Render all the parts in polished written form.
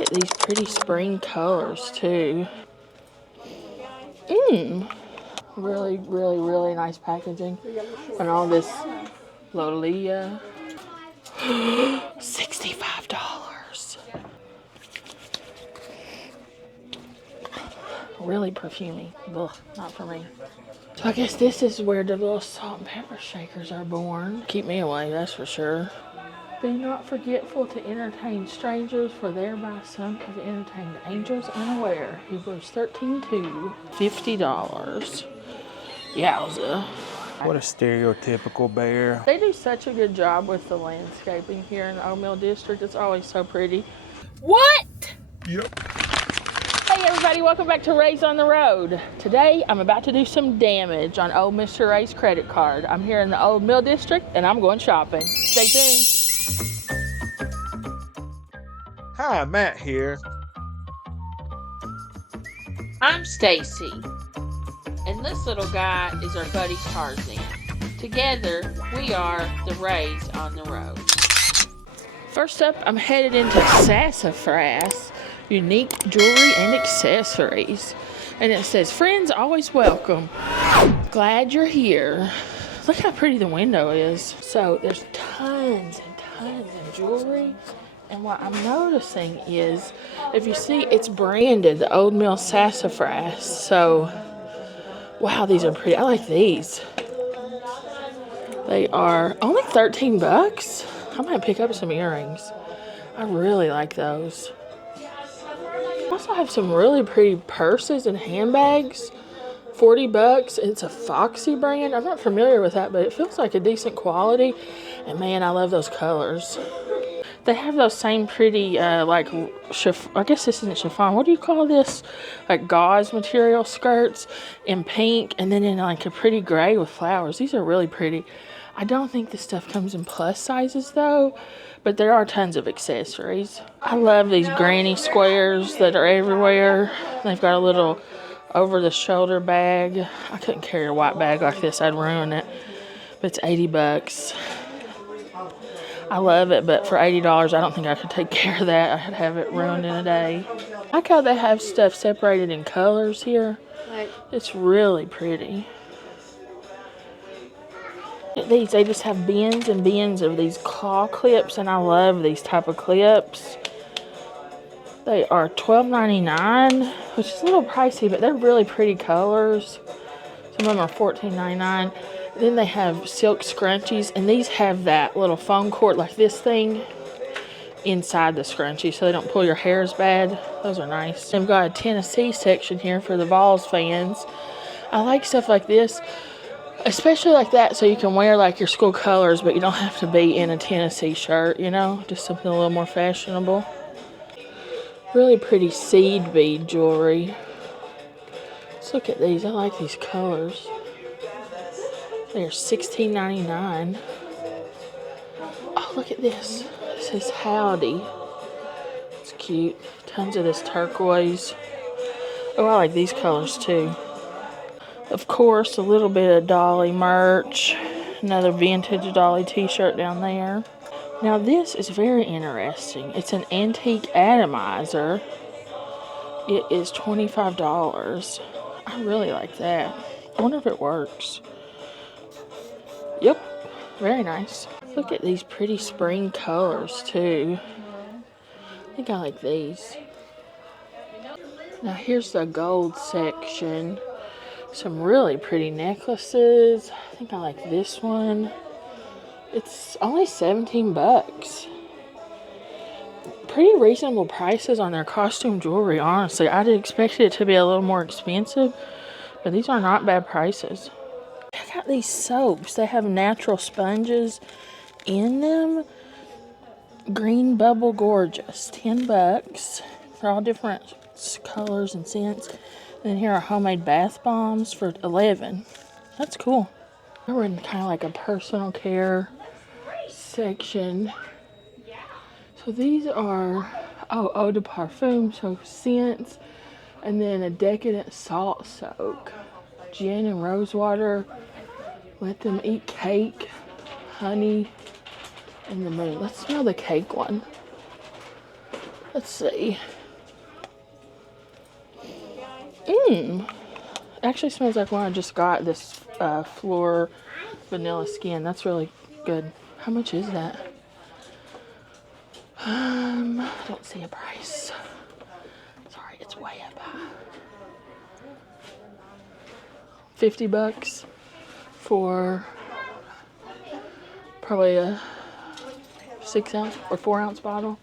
Look at these pretty spring colors too. Really, really, really nice packaging. And all this Lolia. $65. Really perfumey. Ugh, not for me. So I guess this is where the little salt and pepper shakers are born. Keep me away, that's for sure. Be not forgetful to entertain strangers, for thereby some have entertained angels unaware. Hebrews 13:2. $50. Yowza. What a stereotypical bear. They do such a good job with the landscaping here in the Old Mill District. It's always so pretty. What? Yep. Hey everybody, welcome back to Ray's on the Road. Today I'm about to do some damage on old Mr. Ray's credit card. I'm here in the Old Mill District and I'm going shopping. Stay tuned. Hi, Matt here. I'm Stacy, and this little guy is our buddy Tarzan. Together, we are the Rays on the Road. First up, I'm headed into Sassafras, unique jewelry and accessories. And it says, friends always welcome. Glad you're here. Look how pretty the window is. So there's tons and tons of jewelry. And what I'm noticing is, if you see, it's branded the Old Mill Sassafras. So, wow, these are pretty. I like these. They are only 13 bucks. I might pick up some earrings. I really like those. I also have some really pretty purses and handbags. 40 bucks. It's a Foxy brand. I'm not familiar with that, but it feels like a decent quality. And man, I love those colors. They have those same pretty, I guess this isn't chiffon. What do you call this? Like gauze material skirts in pink and then in like a pretty gray with flowers. These are really pretty. I don't think this stuff comes in plus sizes though, but there are tons of accessories. I love these granny squares that are everywhere. They've got a little over-the-shoulder bag. I couldn't carry a white bag like this. I'd ruin it. But it's 80 bucks. I love it, but for $80, I don't think I could take care of that. I'd have it ruined in a day. I like how they have stuff separated in colors here. It's really pretty. These, they just have bins and bins of these claw clips, and I love these type of clips. They are $12.99, which is a little pricey, but they're really pretty colors. Some of them are $14.99. Then they have silk scrunchies, and these have that little foam cord like this thing inside the scrunchie so they don't pull your hair as bad. Those are nice. They've got a Tennessee section here for the Vols fans. I like stuff like this, especially like that, so you can wear like your school colors, but you don't have to be in a Tennessee shirt, you know, just something a little more fashionable. Really pretty seed bead jewelry. Let's look at these. I like these colors. They're $16.99. Oh, look at this. It says howdy. It's cute. Tons of this turquoise. Oh, I like these colors too. Of course, a little bit of Dolly merch. Another vintage Dolly t-shirt down there. Now this is very interesting. It's an antique atomizer. It is $25. I really like that. I wonder if it works. Yep, very nice. Look at these pretty spring colors too. I think I like these. Now here's the gold section. Some really pretty necklaces. I think I like this one. It's only 17 bucks. Pretty reasonable prices on their costume jewelry, honestly. I'd expect it to be a little more expensive, but these are not bad prices. Check out these soaps. They have natural sponges in them. Green Bubble Gorgeous, 10 bucks. They're all different colors and scents. And here are homemade bath bombs for 11. That's cool. We're in kind of like a personal care section. So these are, eau de parfum, so scents. And then a decadent salt soak. Gin and rose water. Let them eat cake. Honey and the moon. Let's smell the cake one. Let's see. Mmm. Actually smells like one I just got, this Floor Vanilla Skin. That's really good. How much is that? I don't see a price. Sorry, it's way up high. $50 for probably a 6-ounce or 4-ounce bottle.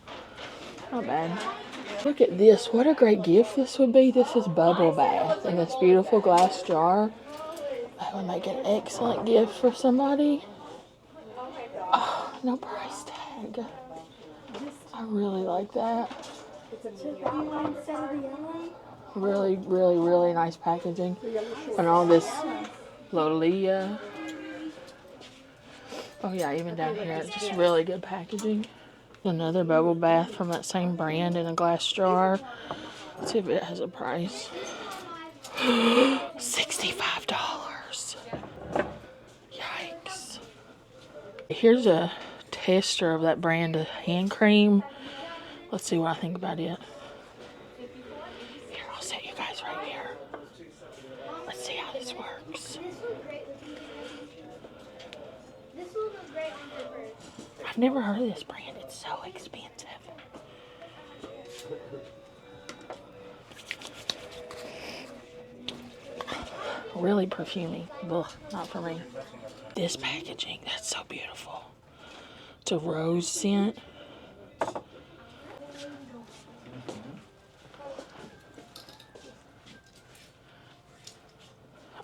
Not bad. Look at this. What a great gift this would be. This is bubble bath in this beautiful glass jar. That would make an excellent gift for somebody. Oh, no price tag. I really like that. Really, really, really nice packaging. And all this Lolia. Oh yeah, even down here, it's just really good packaging. Another bubble bath from that same brand in a glass jar. Let's see if it has a price. $65. Yikes. Here's a tester of that brand of hand cream. Let's see what I think about it. Here, I'll set you guys right here. Let's see how this works. I've never heard of this brand. It's so expensive. Really perfumey. Ugh, not for me. This packaging, that's so beautiful. It's a rose scent.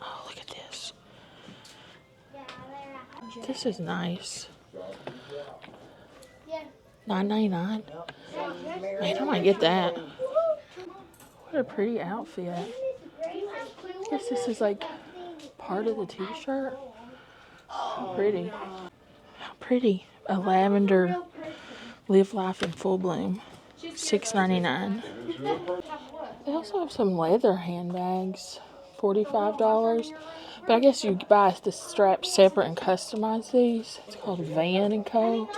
Oh, look at this. This is nice. $9.99. Man, I might get that. What a pretty outfit. I guess this is like part of the t-shirt. How pretty. How pretty. A lavender Live Life in Full Bloom. $6.99. They also have some leather handbags. $45. But I guess you buy the straps separate and customize these. It's called Van & Co.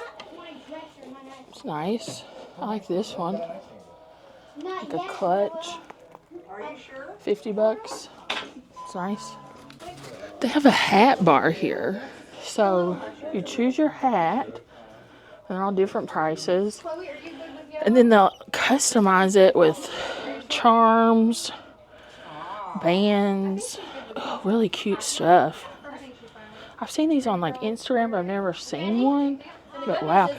It's nice. I like this one. Like a clutch. $50. It's nice. They have a hat bar here. So you choose your hat. And they're all different prices. And then they'll customize it with charms, bands. Oh, really cute stuff. I've seen these on like Instagram, but I've never seen one. But wow.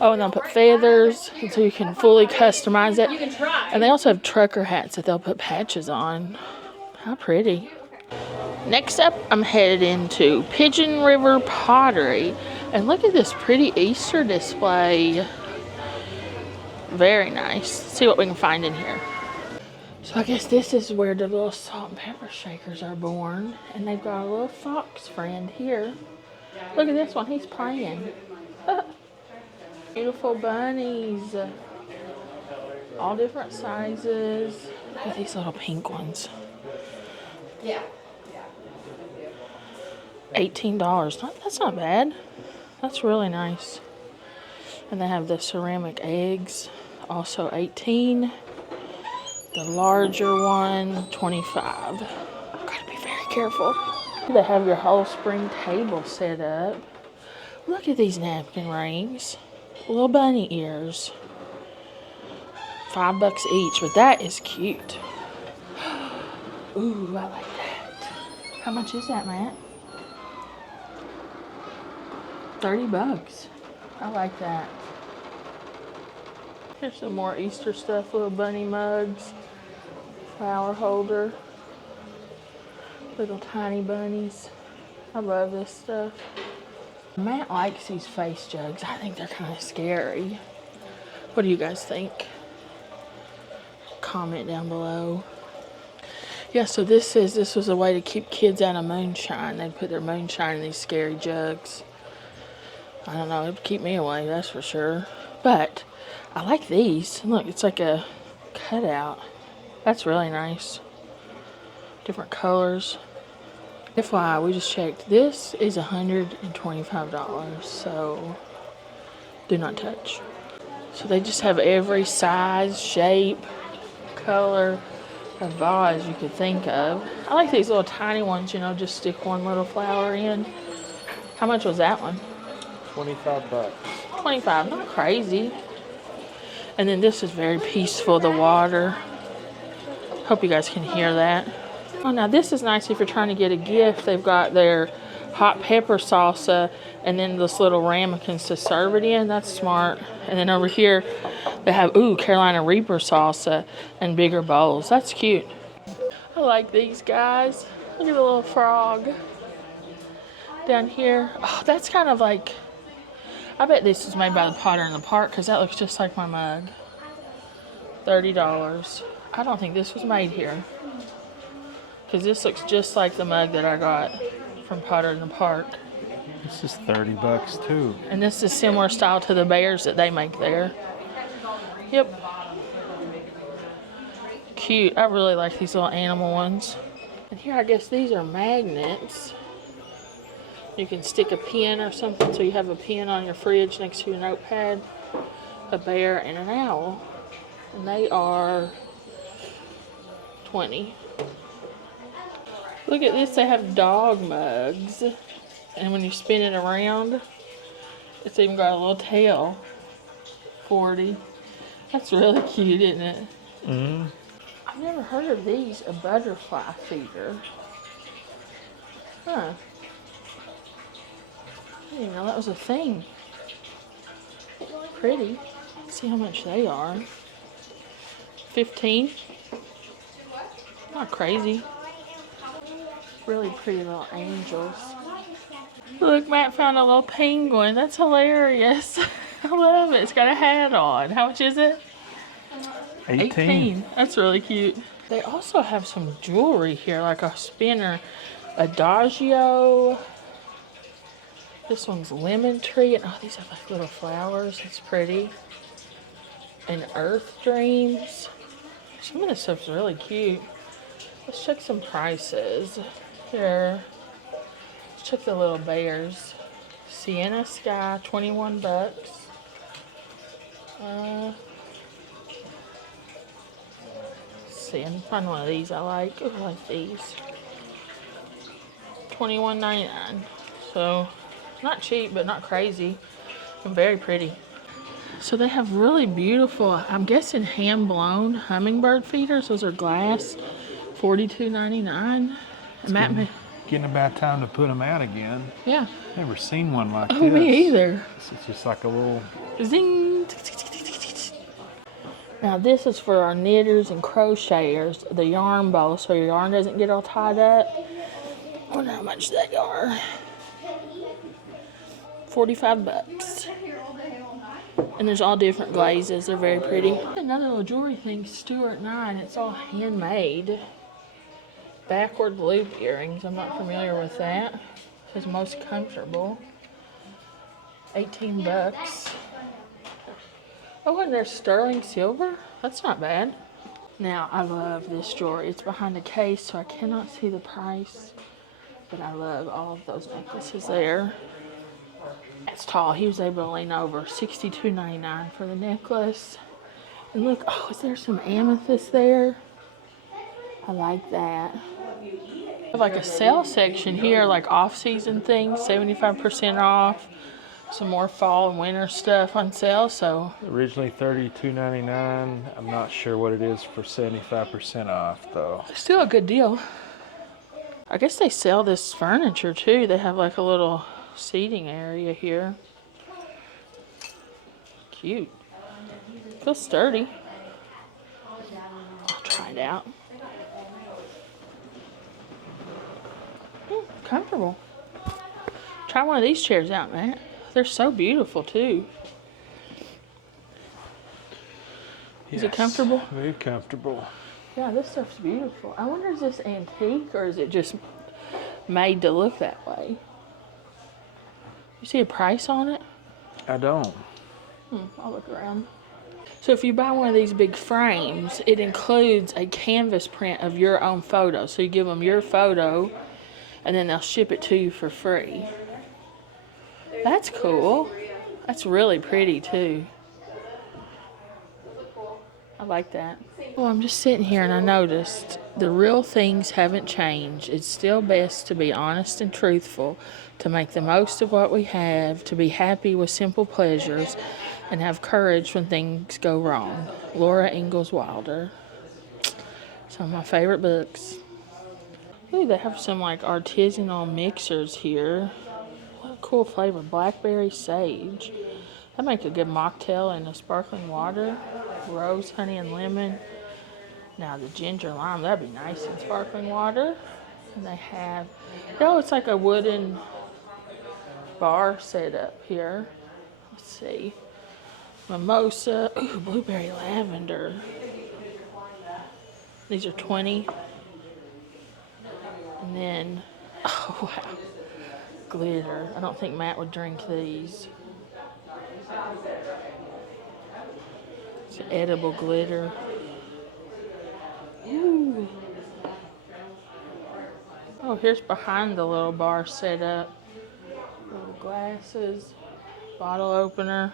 Oh, and they'll put feathers so you can fully customize it. And they also have trucker hats that they'll put patches on. How pretty. Next up, I'm headed into Pigeon River Pottery. And look at this pretty Easter display. Very nice. Let's see what we can find in here. So I guess this is where the little salt and pepper shakers are born. And they've got a little fox friend here. Look at this one. He's playing. Beautiful bunnies. All different sizes. Look at these little pink ones. Yeah. $18. That's not bad. That's really nice. And they have the ceramic eggs. Also $18. The larger one, $25. Gotta be very careful. They have your whole spring table set up. Look at these napkin rings. Little bunny ears. $5 each, but that is cute. Ooh, I like that. How much is that, Matt? $30. I like that. Here's some more Easter stuff. Little bunny mugs. Flower holder. Little tiny bunnies. I love this stuff. Matt likes these face jugs. I think they're kind of scary. What do you guys think? Comment down below. Yeah, so this says this was a way to keep kids out of moonshine. They'd put their moonshine in these scary jugs. I don't know, it'd keep me away, that's for sure. But I like these. Look, it's like a cutout. That's really nice. Different colors. FYI, we just checked. This is $125, so do not touch. So they just have every size, shape, color of vase you could think of. I like these little tiny ones, you know, just stick one little flower in. How much was that one? 25 bucks. 25, not crazy. And then this is very peaceful, the water. Hope you guys can hear that. Oh, now this is nice if you're trying to get a gift. They've got their hot pepper salsa and then this little ramekins to serve it in. That's smart. And then over here they have, Carolina Reaper salsa and bigger bowls. That's cute. I like these guys. Look at the little frog down here. Oh, that's kind of like, I bet this was made by the Potter in the Park because that looks just like my mug. $30. I don't think this was made here because this looks just like the mug that I got from Potter in the Park. This is 30 bucks too. And this is similar style to the bears that they make there. Yep. Cute. I really like these little animal ones. And here I guess these are magnets. You can stick a pen or something so you have a pen on your fridge next to your notepad. A bear and an owl. And they are 20. Look at this, they have dog mugs. And when you spin it around, it's even got a little tail. 40. That's really cute, isn't it? Mm-hmm. I've never heard of these, a butterfly feeder. Huh. I didn't even know that was a thing. Pretty. Let's see how much they are. 15. Not crazy. Really pretty little angels. Look, Matt found a little penguin. That's hilarious. I love it. It's got a hat on. How much is it? 18. That's really cute. They also have some jewelry here, like a spinner, adagio. This one's lemon tree. And oh, these have like little flowers. It's pretty. And earth dreams. Some of this stuff's really cute. Let's check some prices. Here. Let's check the little bears. Sienna Sky, 21 bucks. Let's see, I can find one of these I like. Ooh, I like these. $21.99. So, not cheap, but not crazy. And very pretty. So they have really beautiful, I'm guessing hand-blown hummingbird feeders. Those are glass. $42.99. Getting about time to put them out again. Yeah. Never seen one like this. Me either. This is just like a little Zing. Now this is for our knitters and crocheters, the yarn bowl, so your yarn doesn't get all tied up. I wonder how much they are. 45 bucks. And there's all different glazes. They're very pretty. Another little jewelry thing, Stuart 9. It's all handmade. Backward loop earrings. I'm not familiar with that. It says most comfortable. 18 bucks. Oh, and there's sterling silver. That's not bad. Now, I love this jewelry. It's behind a case, so I cannot see the price. But I love all of those necklaces there. It's tall. He was able to lean over. $62.99 for the necklace. And look, oh, is there some amethyst there? I like that. I have like a sale section here, like off-season things, 75% off. Some more fall and winter stuff on sale, so. originally $32.99. I'm not sure what it is for 75% off though. Still a good deal. I guess they sell this furniture too. They have like a little seating area here. Cute. Feels sturdy. I'll try it out. Comfortable. Try one of these chairs out, man. They're so beautiful too. Is it comfortable? Very comfortable. Yeah, this stuff's beautiful. I wonder, is this antique or is it just made to look that way? You see a price on it? I don't. I'll look around. So if you buy one of these big frames, it includes a canvas print of your own photo. So you give them your photo and then they'll ship it to you for free. That's cool. That's really pretty too. I like that. Well, I'm just sitting here and I noticed the real things haven't changed. It's still best to be honest and truthful, to make the most of what we have, to be happy with simple pleasures, and have courage when things go wrong. Laura Ingalls Wilder. Some of my favorite books. Ooh, they have some like artisanal mixers here. What a cool flavor. Blackberry sage. That make a good mocktail in a sparkling water. Rose, honey, and lemon. Now the ginger lime, that'd be nice in sparkling water. And they have, oh, it's like a wooden bar set up here. Let's see. Mimosa. Ooh, blueberry lavender. These are 20. And then, oh wow, glitter. I don't think Matt would drink these. It's edible glitter. Ooh. Oh, here's behind the little bar set up. Little glasses, bottle opener.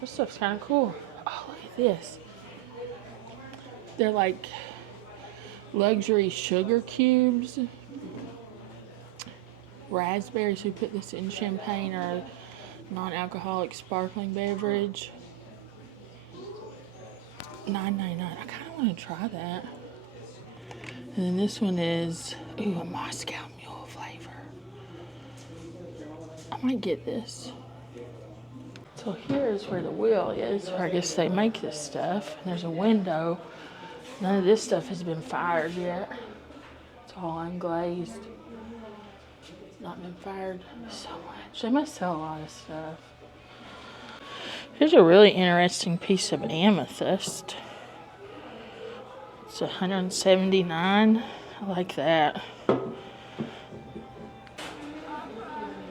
This stuff's kind of cool. Oh, look at this. They're like luxury sugar cubes. Raspberries. We put this in champagne or a non-alcoholic sparkling beverage. $9.99. I kind of want to try that. And then this one is, ooh, a Moscow Mule flavor. I might get this. So here's where the wheel is, where I guess they make this stuff. And there's a window. None of this stuff has been fired yet. It's all unglazed. Not been fired so much. They must sell a lot of stuff. Here's a really interesting piece of amethyst. It's $179. I like that.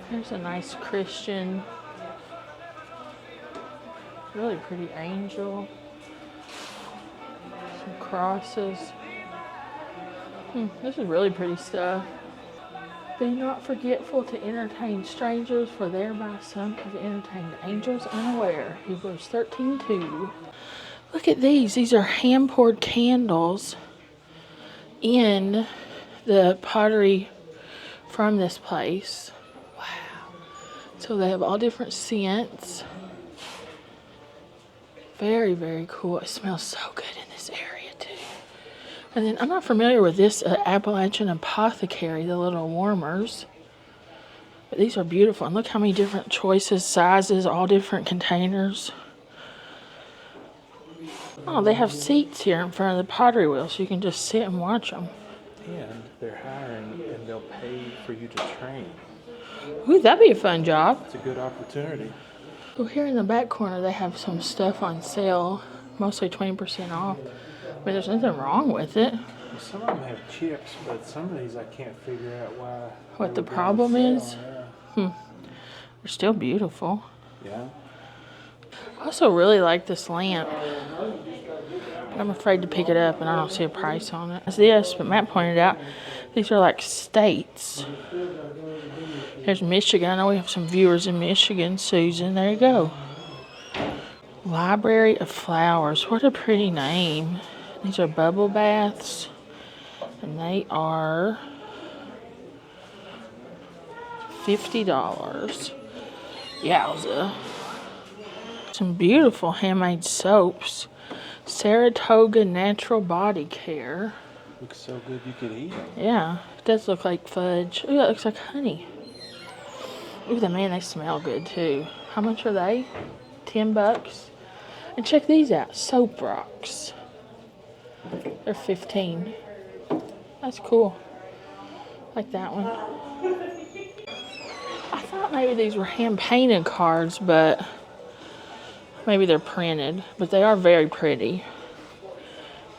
Here's a nice Christian, really pretty angel. Some crosses. This is really pretty stuff. Be not forgetful to entertain strangers, for thereby some have entertained angels unaware. Hebrews 13:2. Look at these. These are hand-poured candles in the pottery from this place. Wow. So they have all different scents. Very, very cool. It smells so good in this area too. And then I'm not familiar with this Appalachian Apothecary, the little warmers. But these are beautiful. And look how many different choices, sizes, all different containers. Oh, they have seats here in front of the pottery wheel, so you can just sit and watch them. And they're hiring, and they'll pay for you to train. Ooh, that'd be a fun job. It's a good opportunity. So here in the back corner, they have some stuff on sale, mostly 20% off. I mean, there's nothing wrong with it. Well, some of them have chips, but some of these I can't figure out why. What the problem is? Yeah. They're still beautiful. Yeah. I also really like this lamp. But I'm afraid to pick it up, and I don't see a price on it. It's this, but Matt pointed out these are like states. Here's Michigan. I know we have some viewers in Michigan. Susan, there you go. Library of Flowers. What a pretty name. These are bubble baths, and they are $50. Yowza. Some beautiful handmade soaps. Saratoga Natural Body Care. Looks so good you could eat them. Yeah, it does look like fudge. Ooh, that looks like honey. Ooh, they smell good too. How much are they? $10. And check these out, soap rocks. They're 15. That's cool. Like that one. I thought maybe these were hand painted cards, but maybe they're printed. But they are very pretty.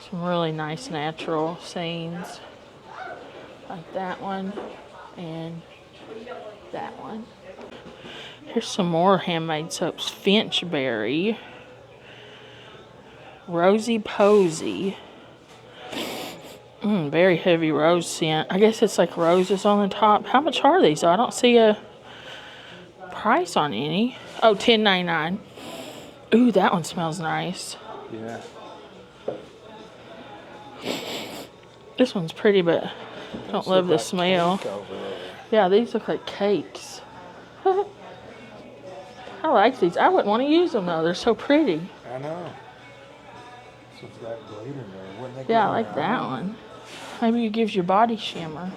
Some really nice natural scenes. Like that one and that one. Here's some more handmade soaps. Finchberry. Rosy Posy. Very heavy rose scent. I guess it's like roses on the top. How much are these? I don't see a price on any. Oh, $10.99. Ooh, that one smells nice. Yeah. This one's pretty, but I don't love the smell. Cake over there. Yeah, these look like cakes. I like these. I wouldn't want to use them though. They're so pretty. I know. This one's got glitter there. Wouldn't they Yeah, I go like in that your eye? one. Maybe it gives you body shimmer.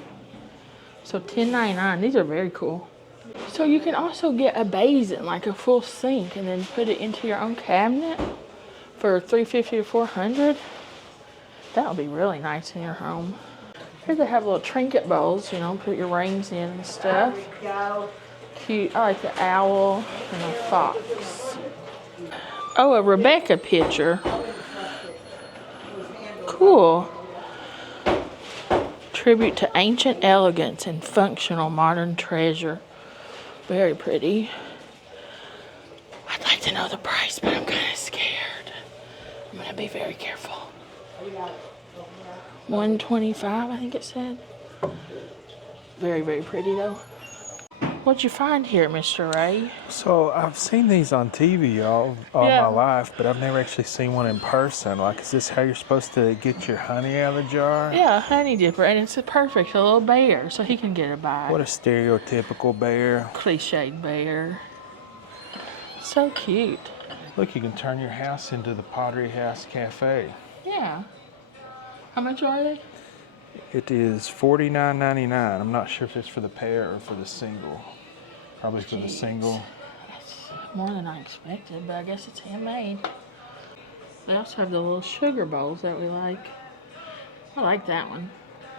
So $10.99. These are very cool. So you can also get a basin, like a full sink, and then put it into your own cabinet for $350 to $400. That would be really nice in your home. Here they have little trinket bowls, you know, put your rings in and stuff. Cute. I like the owl and the fox. Oh, a Rebecca picture. Cool. Tribute to ancient elegance and functional modern treasure. Very pretty. I'd like to know the price, but I'm kind of scared. I'm going to be very careful. $125, I think it said. Very, very pretty though. What'd you find here, Mr. Ray? So I've seen these on TV all Yeah. my life, but I've never actually seen one in person. Like, is this how you're supposed to get your honey out of the jar? Yeah, a honey dipper, and it's perfect. A little bear, so he can get a bite. What a stereotypical bear. Cliched bear. So cute. Look, you can turn your house into the Pottery House Cafe. Yeah. How much are they? It is $49.99. I'm not sure if it's for the pair or for the single. Probably for the single. That's more than I expected, but I guess it's handmade. They also have the little sugar bowls that we like. I like that one.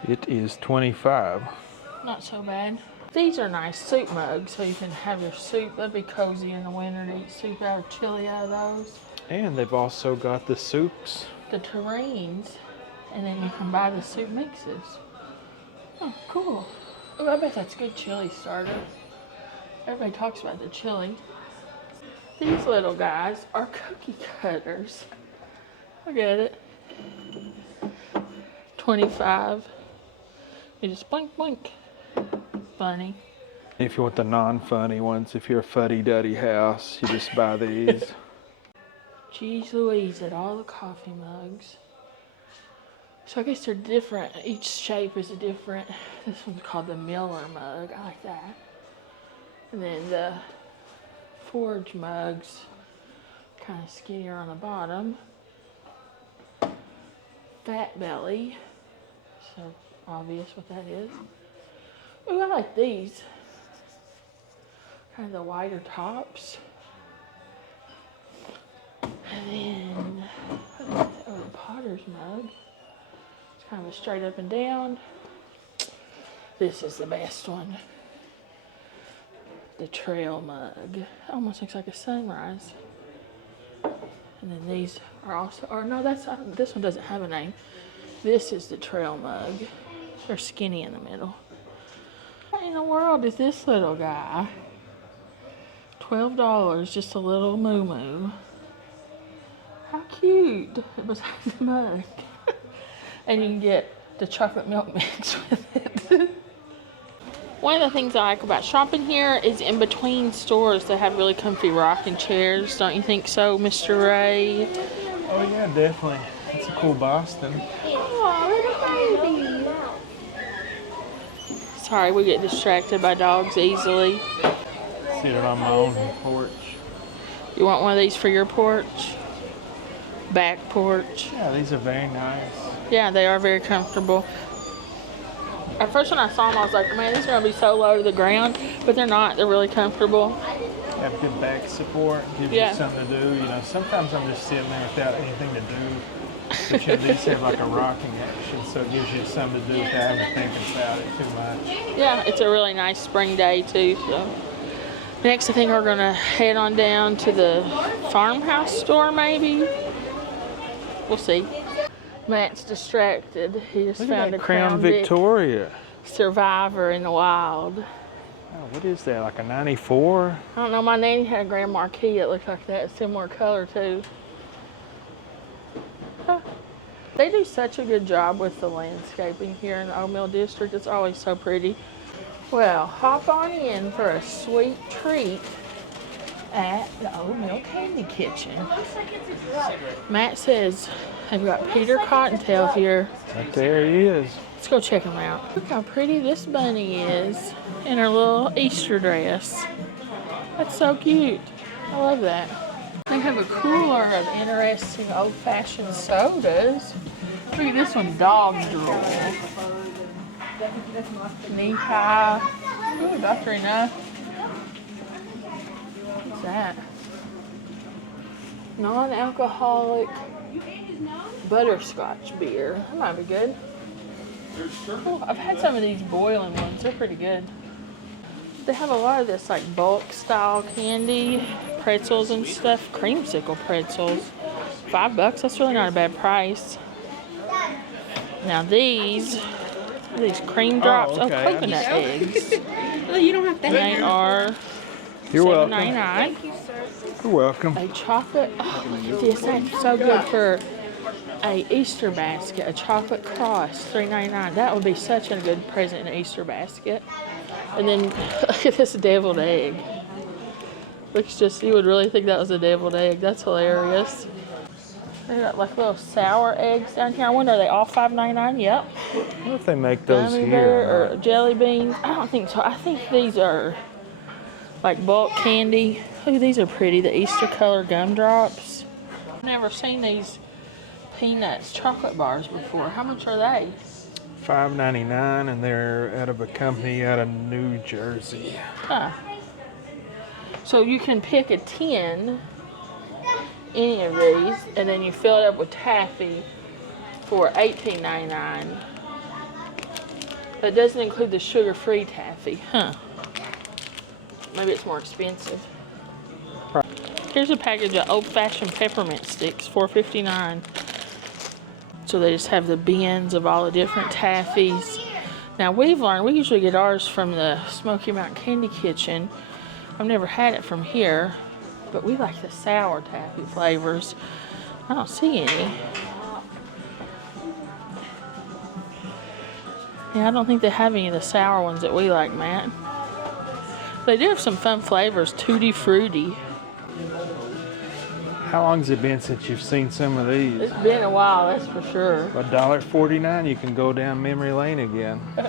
It is $25. Not so bad. These are nice soup mugs, so you can have your soup. That'd be cozy in the winter to eat soup out or chili out of those. And they've also got the soups. The terrines, and then you can buy the soup mixes. Oh, cool. Oh, I bet that's a good chili starter. Everybody talks about the chili. These little guys are cookie cutters. Look at it. 25. You just blink, blink. Funny. If you want the non-funny ones, if you're a fuddy-duddy house, you just buy these. Jeez Louise at all the coffee mugs. So I guess they're different. Each shape is a different. This one's called the Miller mug. I like that. And then the Forge mugs, kind of skinnier on the bottom. Fat belly. So obvious what that is. Ooh, I like these. Kind of the wider tops. And then, oh, the Potter's mug. It's kind of a straight up and down. This is the best one. The Trail mug. Almost looks like a sunrise. And then these are also, or no, this one doesn't have a name. This is the Trail mug. They're skinny in the middle. What in the world is this little guy? $12, just a little moo-moo. How cute. It was the mug. And you can get the chocolate milk mix with it. One of the things I like about shopping here is in between stores they have really comfy rocking chairs. Don't you think so, Mr. Ray? Oh yeah, definitely. That's a cool Boston. Oh, little baby. Sorry, we get distracted by dogs easily. Sitting on my own porch. You want one of these for your porch? Back porch? Yeah, these are very nice. Yeah, they are very comfortable. At first when I saw them, I was like, man, these are going to be so low to the ground. But they're not. They're really comfortable. Have good back support. Gives you something to do. You know, sometimes I'm just sitting there without anything to do. But you know, these have like a rocking action, so it gives you something to do without having to think about it too much. Yeah, it's a really nice spring day too. So next, I think we're going to head on down to the farmhouse store maybe. We'll see. Matt's distracted. He just Look found at that a Crown Victoria. Survivor in the wild. Oh, what is that, like a 94? I don't know, my nanny had a Grand Marquis that looked like that, similar color too. Huh. They do such a good job with the landscaping here in the Old Mill District. It's always so pretty. Well, hop on in for a sweet treat at the Oatmeal Candy Kitchen. Matt says they've got Peter Cottontail here. Right there he is. Let's go check him out. Look how pretty this bunny is in her little Easter dress. That's so cute. I love that. They have a cooler of interesting old-fashioned sodas. Look at this one, Dog Drool. Knee high. Ooh, Dr. Enough. What's that? Non-alcoholic butterscotch beer. That might be good. Oh, I've had some of these boiling ones. They're pretty good. They have a lot of this like bulk style candy, pretzels and stuff. Creamsicle pretzels. $5. That's really not a bad price. Now these cream drops. Oh, coconut eggs. Well, you don't have to. They are $7.99. You're welcome. A chocolate. Oh, look at this. That's so good for a Easter basket. A chocolate cross, $3.99. That would be such a good present in an Easter basket. And then look at this deviled egg. Looks just, you would really think that was a deviled egg. That's hilarious. They got like little sour eggs down here. I wonder, are they all $5.99? Yep. I wonder if they make those Gummy here. bear or jelly beans. I don't think so. I think these are like bulk candy. Ooh, these are pretty. The Easter color gumdrops. I've never seen these peanuts chocolate bars before. How much are they? $5.99, and they're out of a company out of New Jersey. Huh. So you can pick a 10, any of these, and then you fill it up with taffy for $18.99. That doesn't include the sugar-free taffy. Huh. Maybe it's more expensive. Here's a package of old-fashioned peppermint sticks, $4.59. So they just have the bins of all the different taffies. Now we've learned, we usually get ours from the Smoky Mountain Candy Kitchen. I've never had it from here, but we like the sour taffy flavors. I don't see any. Yeah, I don't think they have any of the sour ones that we like, Matt. They do have some fun flavors, Tutti Frutti. How long has it been since you've seen some of these? It's been a while, that's for sure. $1.49, you can go down memory lane again. Oh,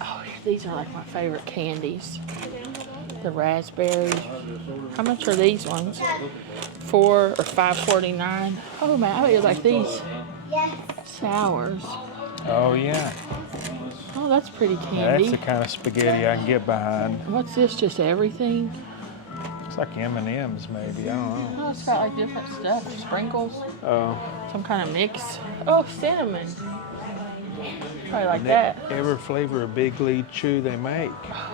yeah, these are like my favorite candies. The raspberries. How much are these ones? $4 or $5.49. Oh man, I bet you like these sours. Oh yeah. Oh, that's pretty candy. That's the kind of spaghetti I can get behind. What's this? Just everything? It's like M&M's maybe, I don't know. Oh, it's got like different stuff. Sprinkles. Oh. Some kind of mix. Oh, cinnamon. Probably like that. Every flavor of Big Lead Chew they make.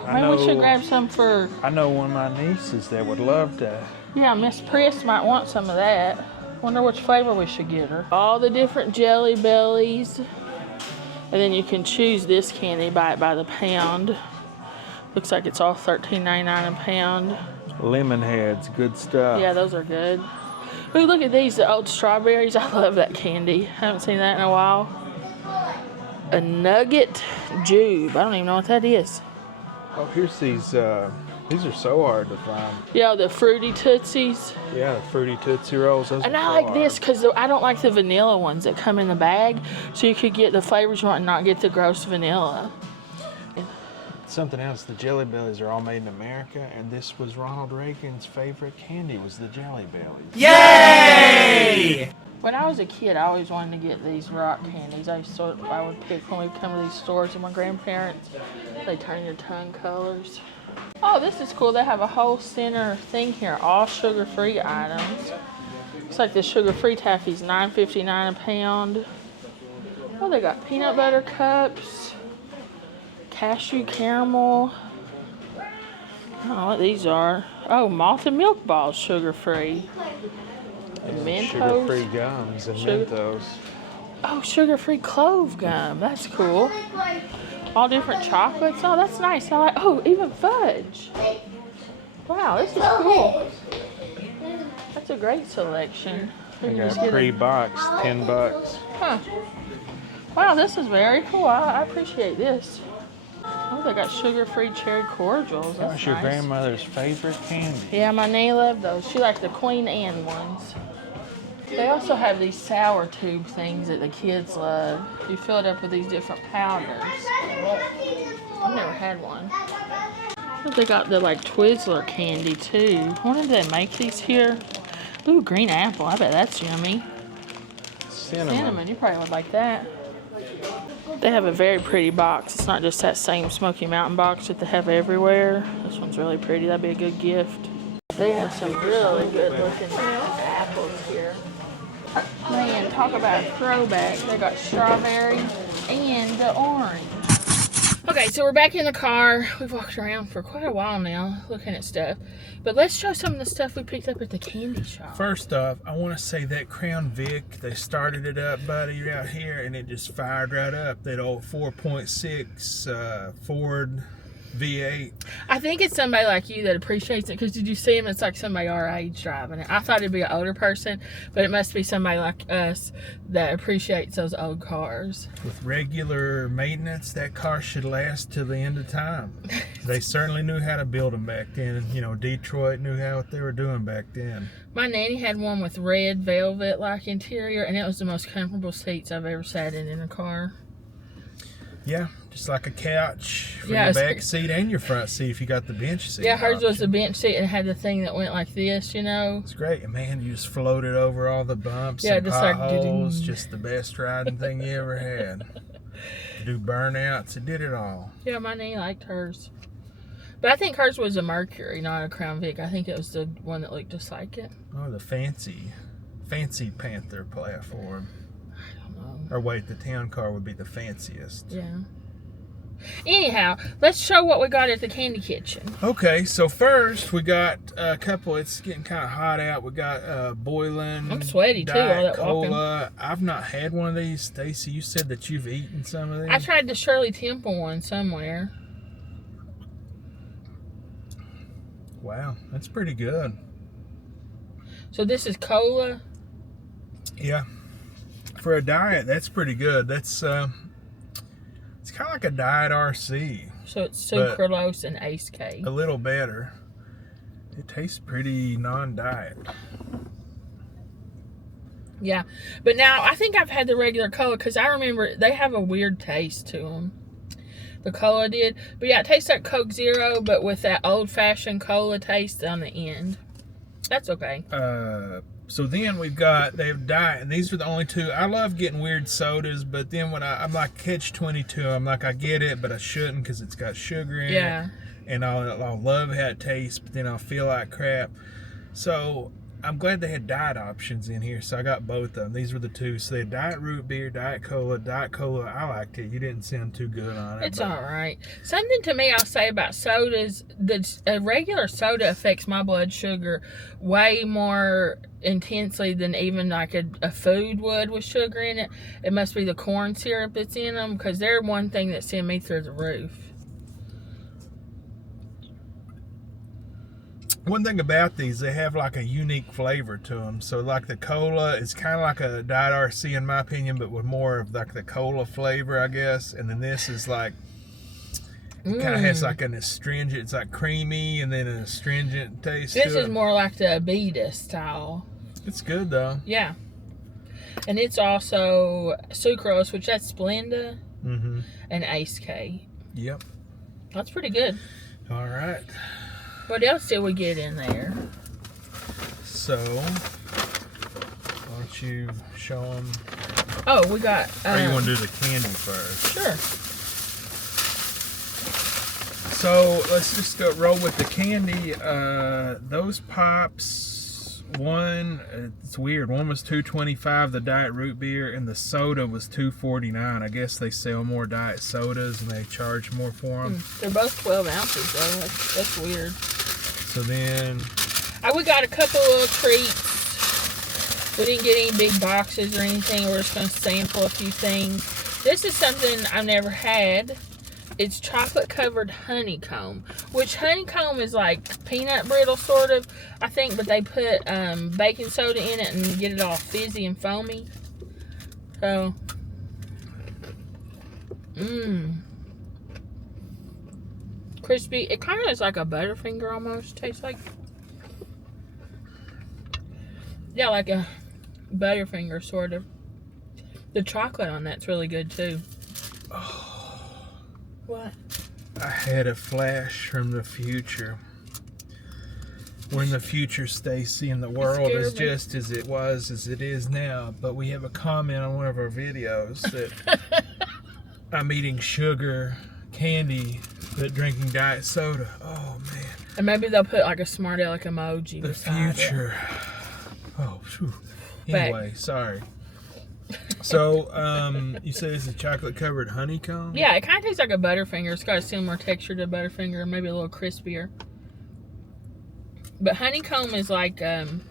Maybe we should grab some for... I know one of my nieces that would love to. Yeah, Miss Priss might want some of that. Wonder which flavor we should get her. All the different Jelly Bellies. And then you can choose this candy, buy it by the pound. Looks like it's all $13.99 a pound. Lemon heads, good stuff. Yeah, those are good. Ooh, look at these, the old strawberries. I love that candy. Haven't seen that in a while. A nugget jube. I don't even know what that is. Oh, here's these are so hard to find. Yeah, the fruity Tootsies. Yeah, the fruity Tootsie Rolls. Those And are I so like hard. this because I don't like the vanilla ones that come in the bag. So you could get the flavors you want and not get the gross vanilla. Something else, the Jelly Bellies are all made in America, and this was Ronald Reagan's favorite candy, was the Jelly Bellies. Yay! When I was a kid, I always wanted to get these rock candies. I would pick when we'd come to these stores with my grandparents. They turn your tongue colors. Oh, this is cool. They have a whole center thing here, all sugar-free items. Looks like the sugar-free taffy's $9.59 a pound. Oh, they got peanut butter cups, cashew caramel. I don't know what these are. Oh, malted milk balls, sugar-free. Mentos. Sugar-free gums and Mentos. Oh, sugar-free clove gum. That's cool. All different chocolates. Oh, that's nice. I like. Oh, even fudge. Wow, this is cool. That's a great selection. They got pre-box, $10. Huh. Wow, this is very cool. I appreciate this. Oh, they got sugar-free cherry cordials. That That's was your nice. grandmother's favorite candy. Yeah, my nanny loved those. She liked the Queen Anne ones. They also have these sour tube things that the kids love. You fill it up with these different powders. I've never had one. But they got the like Twizzler candy too. I wonder if they make these here. Ooh, green apple. I bet that's yummy. Cinnamon. You probably would like that. They have a very pretty box. It's not just that same Smoky Mountain box that they have everywhere. This one's really pretty. That'd be a good gift. They have some really good looking apples here. Man, talk about a throwback. They got strawberry and the orange. Okay, so we're back in the car. We've walked around for quite a while now looking at stuff. But let's show some of the stuff we picked up at the candy shop. First off, I want to say that Crown Vic, they started it up, buddy, out here, and it just fired right up. That old 4.6 Ford V8. I think it's somebody like you that appreciates it, because did you see him? It's like somebody our age driving it. I thought it'd be an older person, but it must be somebody like us that appreciates those old cars. With regular maintenance, that car should last till the end of time. They certainly knew how to build them back then. You know, Detroit knew what they were doing back then. My nanny had one with red velvet-like interior, and it was the most comfortable seats I've ever sat in a car. Yeah, just like a couch for your back seat and your front seat if you got the bench seat. Yeah, hers was the bench seat and had the thing that went like this, you know. It's great. And man, you just floated over all the bumps and just potholes. Like, just the best riding thing you ever had. Do burnouts. It did it all. Yeah, my nanny liked hers. But I think hers was a Mercury, not a Crown Vic. I think it was the one that looked just like it. Oh, the fancy Panther platform. I Or wait, the town car would be the fanciest. Yeah. Anyhow, let's show what we got at the candy kitchen. Okay, so first we got a couple. It's getting kind of hot out. We got boiling. I'm sweaty too. All Diet that Cola. walking. I've not had one of these. Stacy, you said that you've eaten some of these. I tried the Shirley Temple one somewhere. Wow, that's pretty good. So this is cola. Yeah. For a diet, that's pretty good. That's it's kind of like a diet RC. So it's sucralose and Ace K. A little better. It tastes pretty non-diet. Yeah, but now I think I've had the regular cola because I remember they have a weird taste to them. The cola did, but yeah, it tastes like Coke Zero, but with that old-fashioned cola taste on the end. That's okay. So then they have diet, and these are the only two. I love getting weird sodas, but then when I'm like catch-22, I'm like, I get it, but I shouldn't because it's got sugar in it. And I'll love how it tastes, but then I'll feel like crap. So I'm glad they had diet options in here, so I got both of them. These were the two. So they had Diet Root Beer, Diet Cola. Diet Cola, I liked it. You didn't sound too good on it. It's all right. Something to me I'll say about sodas, a regular soda affects my blood sugar way more intensely than even like a food would with sugar in it. It must be the corn syrup that's in them, because they're one thing that send me through the roof. One thing about these, they have like a unique flavor to them. So like the cola, it's kind of like a Diet RC in my opinion, but with more of like the cola flavor, I guess. And then this is like, it kind of has like an astringent, it's like creamy and then an astringent taste This to is it. more like the Abita style. It's good though. Yeah. And it's also sucrose, which that's Splenda, and Ace K. Yep. That's pretty good. All right. What else did we get in there? So, why don't you show them? Oh, we got... or you want to do the candy first? Sure. So, let's just go roll with the candy. Those pops, it's weird. One was $2.25, the Diet Root Beer, and the soda was $2.49. I guess they sell more diet sodas and they charge more for them. They're both 12 ounces, though. That's weird. So then... we got a couple of treats. We didn't get any big boxes or anything. We're just going to sample a few things. This is something I've never had. It's chocolate-covered honeycomb, which honeycomb is like peanut brittle, sort of, I think, but they put baking soda in it and get it all fizzy and foamy. So, Crispy. It kind of is like a Butterfinger almost. Tastes like. Yeah, like a Butterfinger sort of. The chocolate on that's really good too. Oh, What? I had a flash from the future. We're in the future, Stacy, and the world is just as it was as it is now. But we have a comment on one of our videos that I'm eating sugar, candy, but drinking diet soda. Oh, man. And maybe they'll put like a smart aleck emoji. The beside future. It. Oh, phew. Anyway, sorry. So, you say it's a chocolate-covered honeycomb? Yeah, it kind of tastes like a Butterfinger. It's got a similar texture to Butterfinger, maybe a little crispier. But honeycomb is like, kind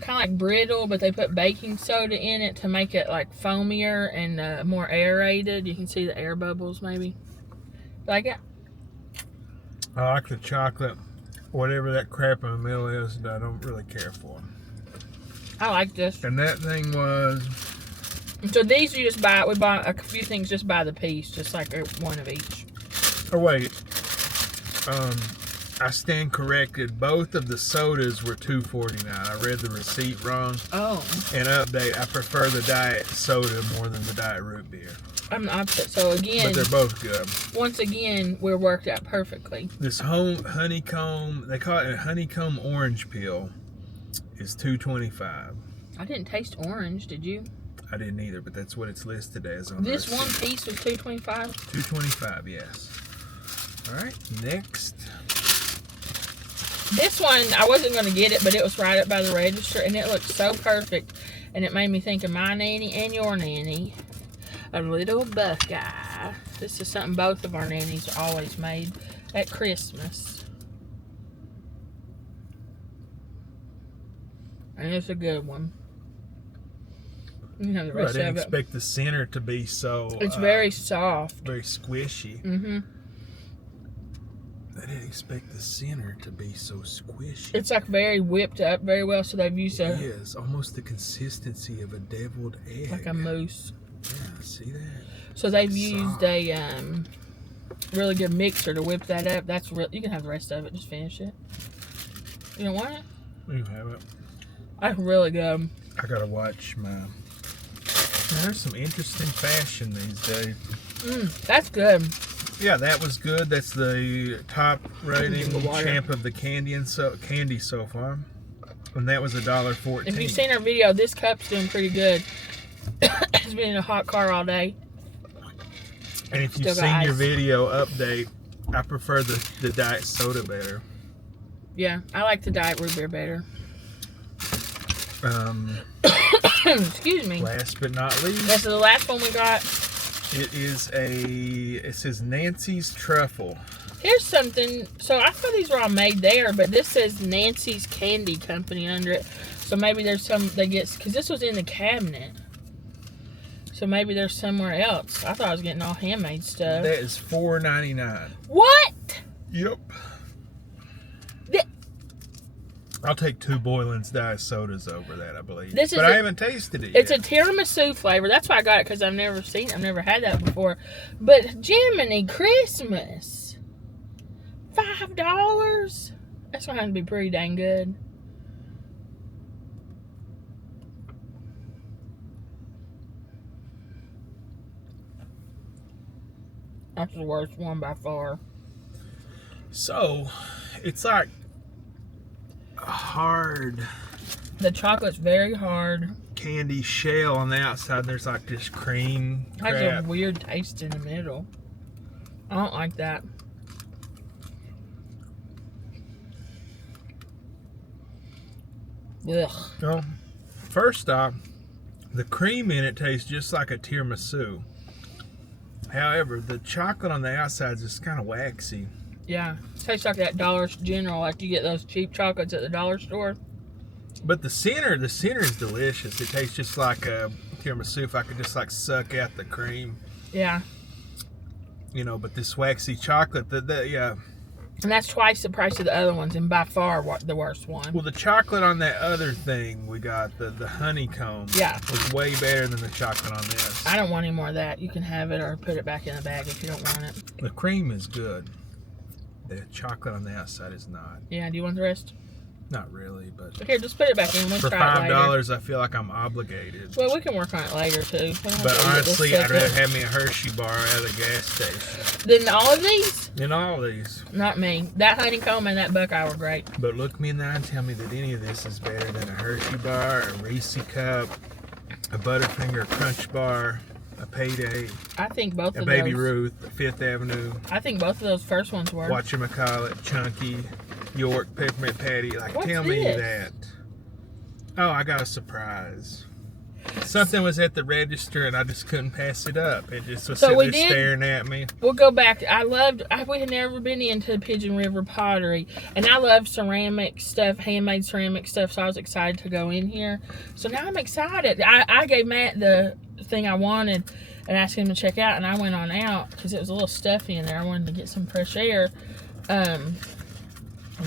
of like brittle, but they put baking soda in it to make it like foamier and more aerated. You can see the air bubbles, maybe. Like it? I like the chocolate. Whatever that crap in the middle is, I don't really care for. I like this. And that thing was... So these you just buy, we bought a few things just by the piece, just like one of each. Oh, wait. I stand corrected. Both of the sodas were $2.49. I read the receipt wrong. Oh. And update, I prefer the diet soda more than the diet root beer. I'm the opposite. So again, But they're both good. Once again, we're worked out perfectly. This honeycomb, they call it a honeycomb orange peel, is $2.25. I didn't taste orange, did you? I didn't either, but that's what it's listed as on This the one receipt. piece was $2.25? $2.25, yes. All right, next. This one, I wasn't going to get it, but it was right up by the register, and it looked so perfect. And it made me think of my nanny and your nanny. A little Buckeye. This is something both of our nannies always made at Christmas. And it's a good one. You can have the rest I didn't of it. expect the center to be so... It's very soft. Very squishy. Mm-hmm. I didn't expect the center to be so squishy. It's like very whipped up very well, so they've used a... Yes, almost the consistency of a deviled egg. Like a mousse. Yeah, see that? So they've Soft. used a really good mixer to whip that up. That's real. You can have the rest of it. Just finish it. You don't want it? You have it. That's really good. I gotta watch my... There's some interesting fashion these days. That's good. Yeah, that was good. That's the top rating champ of the candy so far. And that was $1.14. If you've seen our video, this cup's doing pretty good. It's been in a hot car all day. And if you've seen your video update, I prefer the diet soda better. Yeah, I like the diet root beer better. Excuse me. Last but not least, This is the last one we got. it says Nancy's Truffle. Here's something. So I thought these were all made there, but this says Nancy's Candy Company under it. So maybe there's some they get, because this was in the cabinet. So maybe there's somewhere else. I thought I was getting all handmade stuff. That is $4.99. What? Yep. I'll take 2 Boylan's Diet Sodas over that, I believe. But I haven't tasted it yet. It's a tiramisu flavor. That's why I got it, because I've never had that before. But Jiminy Christmas. $5? That's going to have to be pretty dang good. That's the worst one by far. So, it's like hard. The chocolate's very hard. Candy shell on the outside. And there's like this cream crap. Has a weird taste in the middle. I don't like that. Ugh. Well, first off, the cream in it tastes just like a tiramisu. However, the chocolate on the outside is just kind of waxy. Yeah, tastes like that Dollar General, like you get those cheap chocolates at the dollar store. But the center is delicious. It tastes just like a tiramisu if I could just like suck out the cream. Yeah. You know, but this waxy chocolate, yeah. And that's twice the price of the other ones, and by far the worst one. Well, the chocolate on that other thing we got, the honeycomb, was way better than the chocolate on this. I don't want any more of that. You can have it or put it back in the bag if you don't want it. The cream is good. The chocolate on the outside is not. Yeah, do you want the rest? Not really, but Here, just put it back in. We'll for try it later. $5, I feel like I'm obligated. Well, we can work on it later, too. But honestly, I'd rather have me a Hershey bar at a gas station Then all of these? than all these. Not me. That honeycomb and that Buckeye were great. But look me in the eye and tell me that any of this is better than a Hershey bar, a Reese cup, a Butterfinger Crunch bar, a Payday, I think both a of Baby those. Ruth, a Fifth Avenue, I think both of those first ones were. whatchamacallit, Chunky, York, Peppermint Patty. Like, What's tell me this? that. Oh, I got a surprise. Something was at the register and I just couldn't pass it up. It just was So sitting we there did- staring at me. We'll go back. We had never been into Pigeon River Pottery. And I love ceramic stuff, handmade ceramic stuff. So I was excited to go in here. So now I'm excited. I gave Matt the thing I wanted and asked him to check out. And I went on out because it was a little stuffy in there. I wanted to get some fresh air.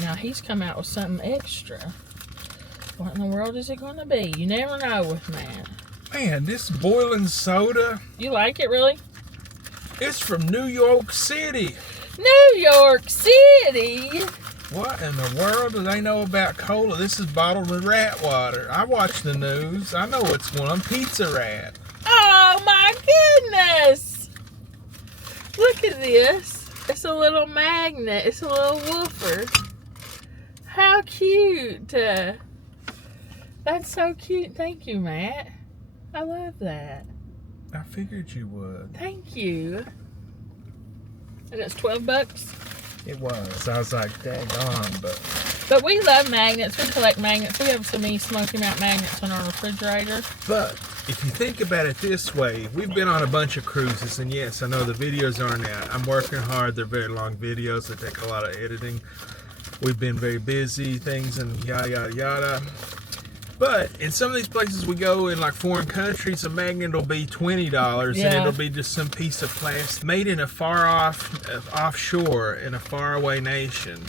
Now he's come out with something extra. What in the world is it going to be? You never know with Matt. Man, this boiling soda, You like it, really? it's from New York City. New York City! What in the world do they know about cola? This is bottled with rat water. I watch the news. I know what's going on. Pizza Rat. Oh my goodness! Look at this. It's a little magnet. It's a little woofer. How cute. That's so cute. Thank you, Matt. I love that. I figured you would. Thank you. And it's $12. It was. I was like, daggone, But we love magnets. We collect magnets. We have some East Smoky Mountain magnets on our refrigerator. But if you think about it this way, we've been on a bunch of cruises, and yes, I know the videos aren't out. I'm working hard. They're very long videos. They take a lot of editing. We've been very busy, things, and yada, yada, yada. But in some of these places we go in, like foreign countries, a magnet will be $20, Yeah. and it'll be just some piece of plastic made in a offshore, in a faraway nation,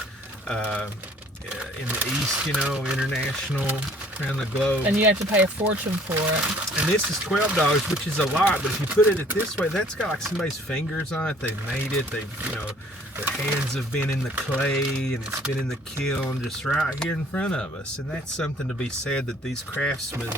in the East, you know, international, around the globe. And you have to pay a fortune for it. And this is $12, which is a lot, but if you put it this way, that's got like somebody's fingers on it. They've made it. They've, you know, their hands have been in the clay and it's been in the kiln just right here in front of us. And that's something to be said, that these craftsmen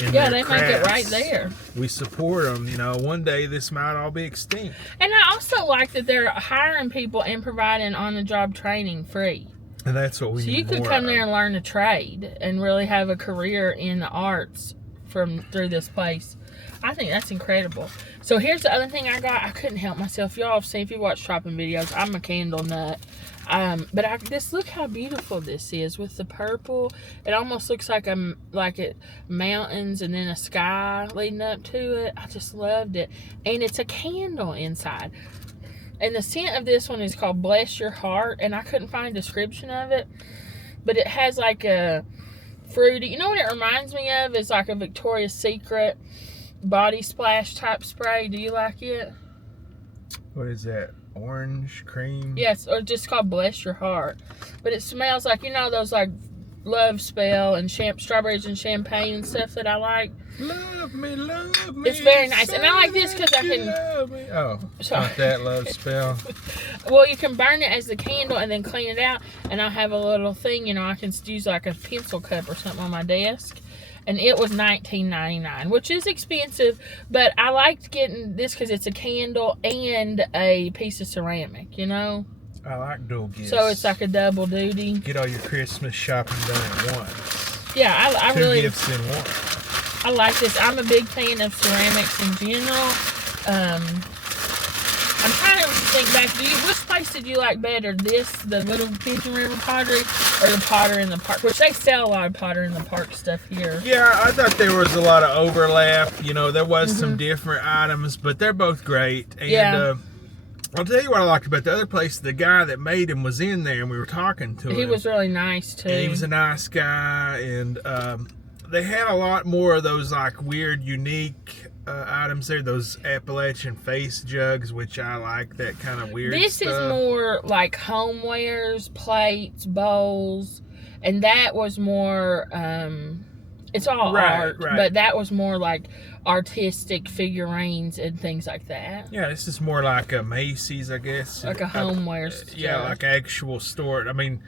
in Yeah, their they make it right crafts, there. we support them. You know, one day this might all be extinct. And I also like that they're hiring people and providing on-the-job training free. And that's what we So need you could more come of. there and learn a trade and really have a career in the arts through this place. I think that's incredible. So here's the other thing I got. I couldn't help myself. Y'all have seen, if you watch shopping videos, I'm a candle nut. But look how beautiful this is with the purple. It almost looks like mountains and then a sky leading up to it. I just loved it. And it's a candle inside. And the scent of this one is called Bless Your Heart. And I couldn't find a description of it. But it has like a fruity. You know what it reminds me of? It's like a Victoria's Secret body splash type spray. Do you like it? What is that? Orange cream? Yes, or just called Bless Your Heart. But it smells like, you know, those like love spell and strawberries and champagne and stuff that I like. Love me, love me. It's very nice. And I like this because I can... Oh, Sorry. not that love spell. Well, you can burn it as the candle and then clean it out. And I have a little thing, you know, I can use like a pencil cup or something on my desk. And it was $19.99, which is expensive. But I liked getting this because it's a candle and a piece of ceramic, you know? I like dual gifts. So it's like a double duty. Get all your Christmas shopping done at once. Yeah, I Two really... gifts in one. I like this. I'm a big fan of ceramics in general. I'm trying to think back. Which place did you like better? The little Pigeon River Pottery, or the Potter in the Park? Which they sell a lot of Potter in the Park stuff here. Yeah, I thought there was a lot of overlap. You know, there was some different items, but they're both great. And Yeah. I'll tell you what I liked about the other place. The guy that made him was in there, and we were talking to him. He was really nice too. And he was a nice guy, and they had a lot more of those like weird, unique items there. Those Appalachian face jugs, which I like that kind of weird This stuff. is more like homewares, plates, bowls, and that was more It's all art, right. but that was more like artistic figurines and things like that. Yeah, this is more like a Macy's, I guess. Like a homeware stuff. Yeah, like actual store. I mean,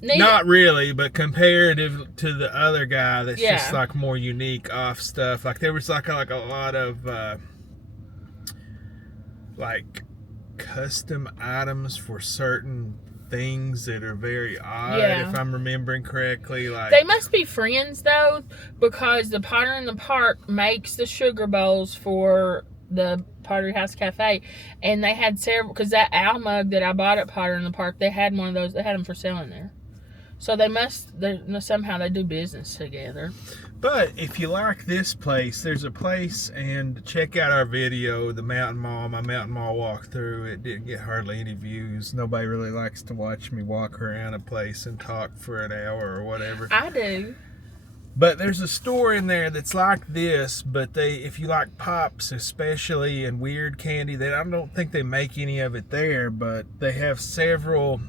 Neat. not really, but comparative to the other guy, that's Yeah. just like more unique off stuff. Like there was like a lot of like custom items for certain things that are very odd, Yeah. if I'm remembering correctly. Like They must be friends though, because the Potter in the Park makes the sugar bowls for the Pottery House Cafe, and they had several. Because that owl mug that I bought at Potter in the Park, they had one of those. They had them for sale in there. So they somehow they do business together. But if you like this place, there's a place, and check out our video, the Mountain Mall, my Mountain Mall walkthrough. It didn't get hardly any views. Nobody really likes to watch me walk around a place and talk for an hour or whatever. I do. But there's a store in there that's like this, but if you like pops especially and weird candy, I don't think they make any of it there, but they have several.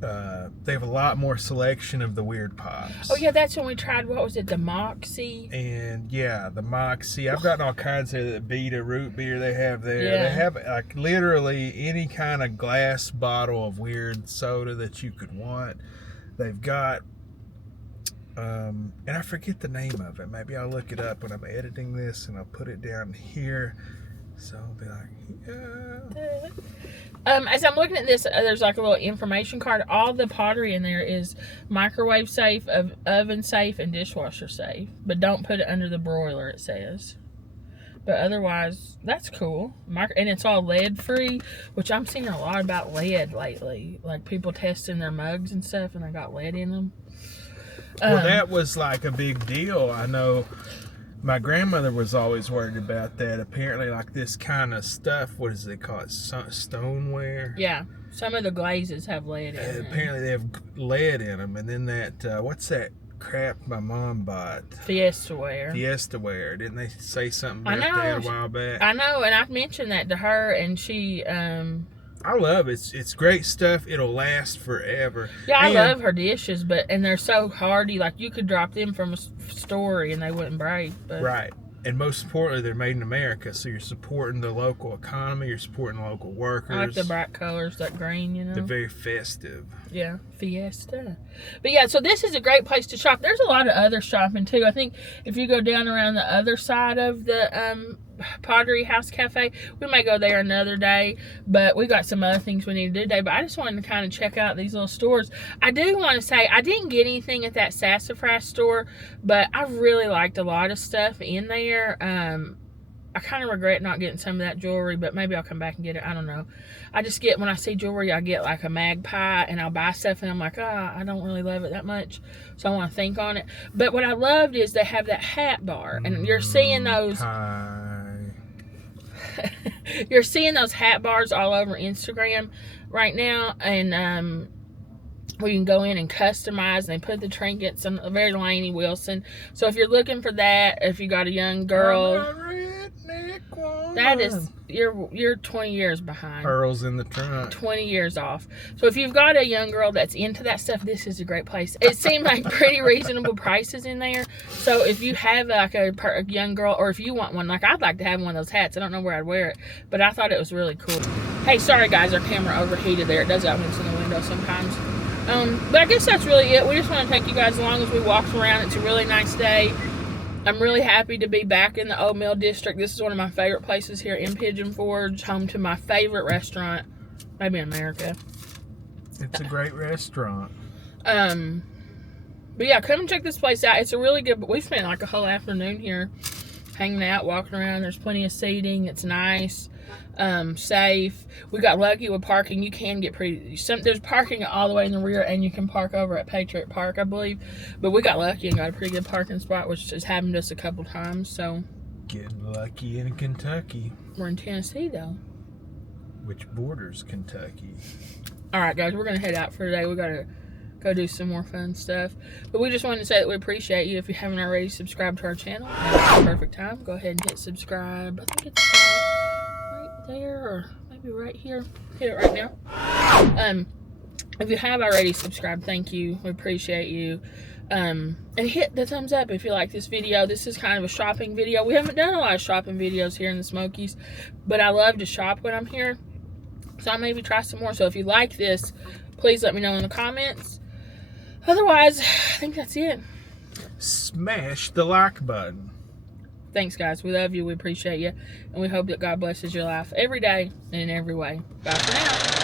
They have a lot more selection of the weird pops. Oh yeah, that's when we tried. What was it? The Moxie. And yeah, the Moxie. I've gotten all kinds of the Beta root beer they have there. Yeah. They have like literally any kind of glass bottle of weird soda that you could want. They've got, and I forget the name of it. Maybe I'll look it up when I'm editing this, and I'll put it down here. So I'll be like, yeah. As I'm looking at this, there's like a little information card. All the pottery in there is microwave safe, oven safe, and dishwasher safe. But don't put it under the broiler, it says. But otherwise, that's cool. And it's all lead free, which I'm seeing a lot about lead lately. Like people testing their mugs and stuff, and they got lead in them. Well, that was like a big deal. I know my grandmother was always worried about that. Apparently, like this kind of stuff, what does they call it? Stoneware? Yeah. Some of the glazes have lead in them. Apparently, they have lead in them. And then that, what's that crap my mom bought? Fiestaware. Fiestaware. Didn't they say something I about know. that a while back? I know, and I've mentioned that to her, and she, I love it. It's great stuff. It'll last forever. yeah, I love her dishes, and they're so hardy. Like you could drop them from a store and they wouldn't break. But. Right. And most importantly, they're made in America, so you're supporting the local economy. You're supporting the local workers. I like the bright colors, that green, you know. They're very festive. Yeah, Fiesta. But yeah, so this is a great place to shop. There's a lot of other shopping too. I think if you go down around the other side of the Pottery House Cafe, we may go there another day, but we got some other things we need to do today. But I just wanted to kind of check out these little stores. I do want to say I didn't get anything at that Sassafras store, but I really liked a lot of stuff in there. I kind of regret not getting some of that jewelry, but maybe I'll come back and get it. I don't know. I just get, when I see jewelry, I get like a magpie, and I'll buy stuff, and I'm like, I don't really love it that much, so I want to think on it. But what I loved is they have that hat bar, and you're seeing those. You're seeing those hat bars all over Instagram right now, and we can go in and customize, and they put the trinkets on very Lainey Wilson. So if you're looking for that, if you got a young girl, that is, you're 20 years behind. Pearls in the trunk. 20 years off. So if you've got a young girl that's into that stuff, this is a great place. It seemed like pretty reasonable prices in there. So if you have like a young girl, or if you want one, like I'd like to have one of those hats. I don't know where I'd wear it, but I thought it was really cool. Hey, sorry guys, our camera overheated there. It does that when it's in the window sometimes. But I guess that's really it. We just want to take you guys along as we walk around. It's a really nice day. I'm really happy to be back in the Old Mill District. This is one of my favorite places here in Pigeon Forge, home to my favorite restaurant, maybe in America. It's a great restaurant. But yeah, come and check this place out. It's a really good, we spent like a whole afternoon here hanging out, walking around. There's plenty of seating. It's nice, safe. We got lucky with parking. You can get there's parking all the way in the rear, and you can park over at Patriot Park, I believe. But we got lucky and got a pretty good parking spot, which has happened to us a couple times. So getting lucky in Kentucky. We're in Tennessee though, which borders Kentucky. All right, guys, we're gonna head out for today. We gotta go do some more fun stuff. But we just wanted to say that we appreciate you. If you haven't already subscribed to our channel, now's the perfect time. Go ahead and hit subscribe. I think it's right there, or maybe right here. Hit it right now. If you have already subscribed, thank you. We appreciate you. And hit the thumbs up if you like this video. This is kind of a shopping video. We haven't done a lot of shopping videos here in the Smokies, but I love to shop when I'm here. So I'll maybe try some more. So if you like this, please let me know in the comments. Otherwise, I think that's it. Smash the like button. Thanks, guys. We love you. We appreciate you. And we hope that God blesses your life every day and in every way. Bye for now.